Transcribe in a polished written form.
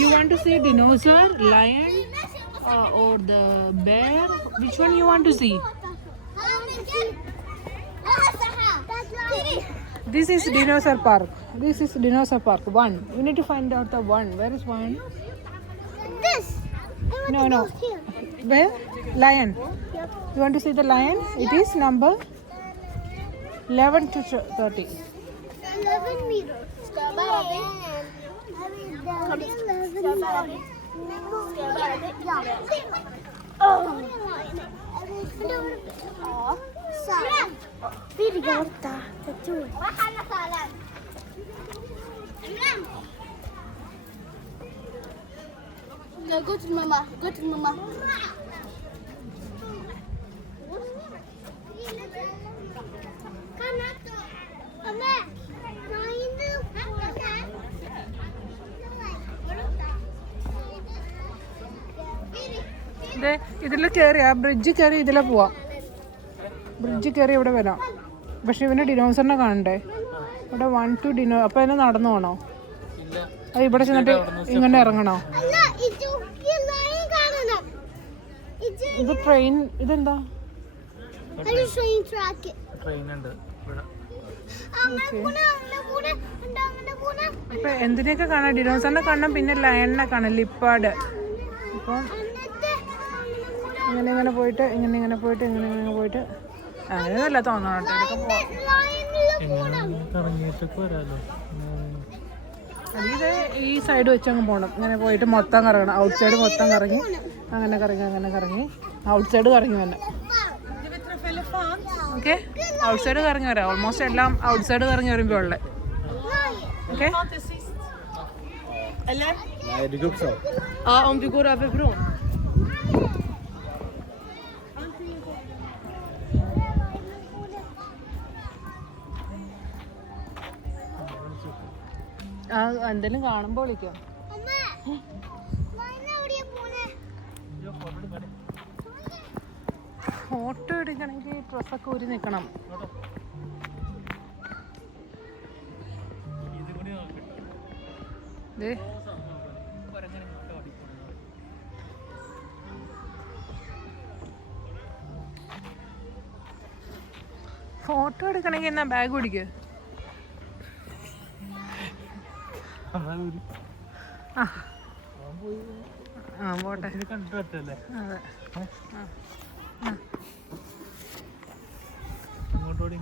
You want to see dinosaur, lion, or the bear? Which one you want to see? This is dinosaur park. This is dinosaur park. One. You need to find out the one. Where is one? This. No. Where? Lion. Yep. You want to see the lion? It is number 11 to 30. 11 meters. No, go to mama. Go to mama. ഇതിൽ കയറി ആ bridge കയറി ഇതിലെ പോവാം. Bridge കയറി ഇവിടെ വരാം. പക്ഷെ ഇവന് ഡിനോസറിനെ കാണണ്ടേ? ഇവിടെ 1 to ഡിനോ. അപ്പോൾ അതിനെ നടന്നു പോകണോ? അത് ഇവിടെ ചെന്നിട്ട് ഇങ്ങനെ ഇറങ്ങണോ? ഇത് ട്രെയിൻ. ഇതെന്താ? ഇപ്പൊ എന്തിനെയൊക്കെ കാണാം? ഡിനോസറിനെ കാണാം, പിന്നെ ലയണിനെ കാണാം, ലിപ്പാഡ്. അപ്പം ഇങ്ങനെ പോയിട്ട് ഇങ്ങനെ പോയിട്ട് അങ്ങനെയൊന്നുമല്ല തോന്നണം കേട്ടോ. ഇതൊക്കെ ഇത് ഈ സൈഡ് വെച്ച് അങ്ങ് പോകണം. ഇങ്ങനെ പോയിട്ട് മൊത്തം കറങ്ങണം. ഔട്ട് സൈഡ് മൊത്തം കറങ്ങി അങ്ങനെ കറങ്ങി ഔട്ട് സൈഡ് കറങ്ങി തന്നെ. ഓക്കെ, ഔട്ട് സൈഡ് കറങ്ങി വരാം. ഓൾമോസ്റ്റ് എല്ലാം ഔട്ട് സൈഡ് കറങ്ങി വരുമ്പോൾ ഉള്ളത്. Okay. Om du går över bron. എന്തെങ്കിലും കാണുമ്പോൾ വിളിക്കോ? ഫോട്ടോ എടുക്കണമെങ്കിൽ ഡ്രസ്സൊക്കെ ഊരി നിൽക്കണം. ഫോട്ടോ എടുക്കണമെങ്കിൽ എന്നാ ബാഗ് പിടിക്കുക. പോട്ടെ. അതെ. ഇങ്ങോട്ടോടി